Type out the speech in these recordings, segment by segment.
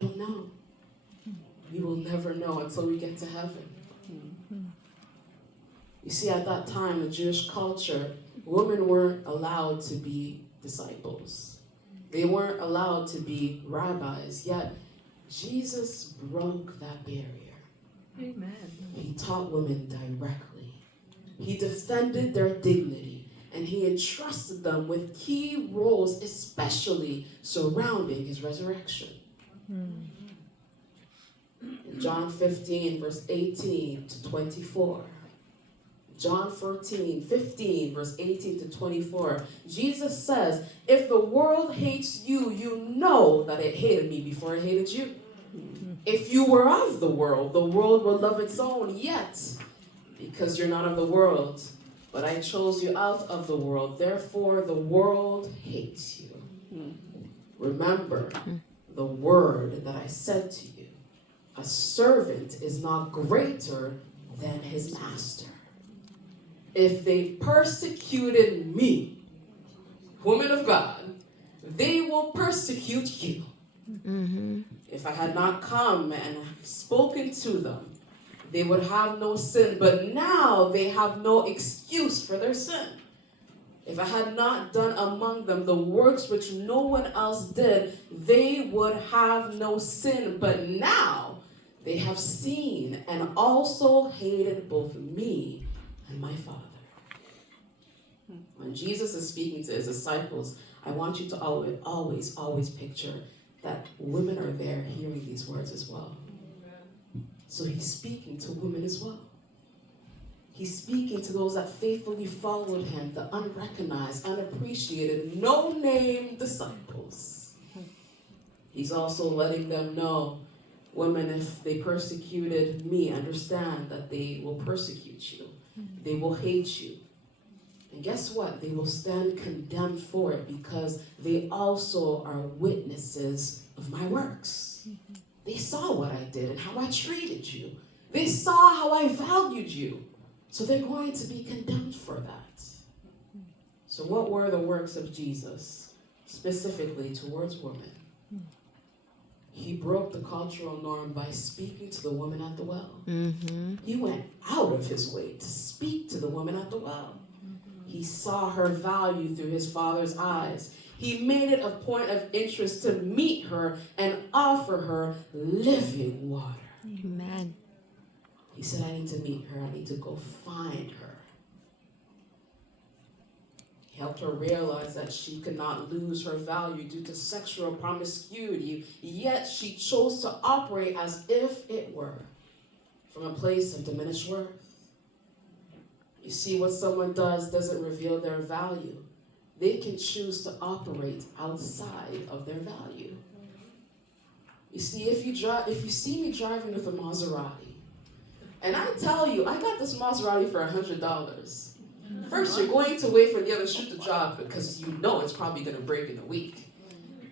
don't know. We will never know until we get to heaven. You see, at that time in Jewish culture, women weren't allowed to be disciples. They weren't allowed to be rabbis, yet Jesus broke that barrier. Amen. He taught women directly. He defended their dignity, and he entrusted them with key roles, especially surrounding his resurrection. In John 15, verse 18 to 24. John 15, verse 18 to 24. Jesus says, if the world hates you, you know that it hated me before it hated you. If you were of the world would love its own. Yet, because you're not of the world, but I chose you out of the world, therefore the world hates you. Remember the word that I said to you. A servant is not greater than his master. If they persecuted me, woman of God, they will persecute you. If I had not come and spoken to them, they would have no sin. But now they have no excuse for their sin. If I had not done among them the works which no one else did, they would have no sin. But now they have seen and also hated both me and my Father. When Jesus is speaking to his disciples, I want you to always picture that women are there hearing these words as well. So he's speaking to women as well. He's speaking to those that faithfully followed him, the unrecognized, unappreciated, no-name disciples. He's also letting them know, women, if they persecuted me, understand that they will persecute you. They will hate you. And guess what? They will stand condemned for it because they also are witnesses of my works. They saw what I did and how I treated you. They saw how I valued you. So they're going to be condemned for that. So what were the works of Jesus, specifically towards women? He broke the cultural norm by speaking to the woman at the well. He went out of his way to speak to the woman at the well. He saw her value through his Father's eyes. He made it a point of interest to meet her and offer her living water. Amen. He said, I need to meet her. I need to go find her. He helped her realize that she could not lose her value due to sexual promiscuity, yet she chose to operate as if it were from a place of diminished worth. You see, what someone does doesn't reveal their value. They can choose to operate outside of their value. You see, if you see me driving with a Maserati, and I tell you, I got this Maserati for $100. First, you're going to wait for the other shoe to drop because you know it's probably going to break in a week.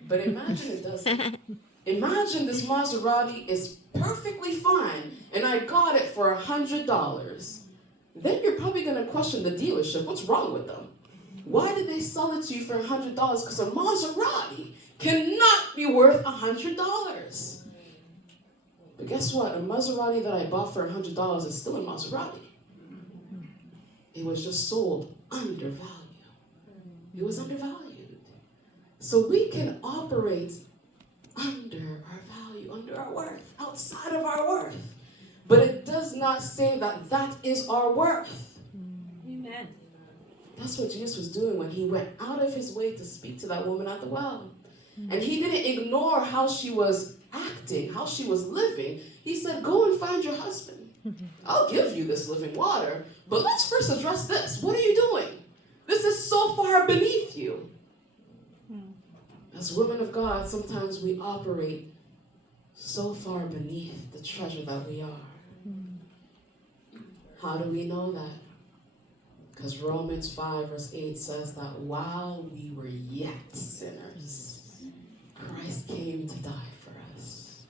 But imagine it doesn't. Imagine this Maserati is perfectly fine, and I got it for $100. Then you're probably going to question the dealership. What's wrong with them? Why did they sell it to you for $100? Because a Maserati cannot be worth $100. But guess what? A Maserati that I bought for $100 is still a Maserati. It was just sold undervalued. It was undervalued. So we can operate under our value, under our worth, outside of our worth. But it does not say that that is our worth. Amen. That's what Jesus was doing when he went out of his way to speak to that woman at the well. And he didn't ignore how she was acting, how she was living. He said, go and find your husband. I'll give you this living water, but let's first address this. What are you doing? This is so far beneath you. As women of God, sometimes we operate so far beneath the treasure that we are. How do we know that? Because Romans 5 verse 8 says that while we were yet sinners, Christ came to die for us.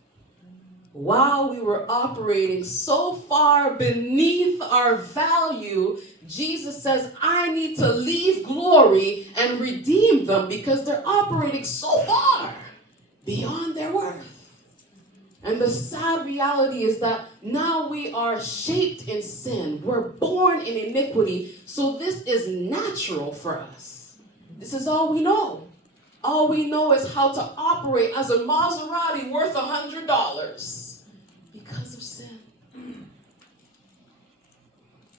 While we were operating so far beneath our value, Jesus says, I need to leave glory and redeem them because they're operating so far beyond their worth. And the sad reality is that now we are shaped in sin. We're born in iniquity. So this is natural for us. This is all we know. All we know is how to operate as a Maserati worth $100 because of sin.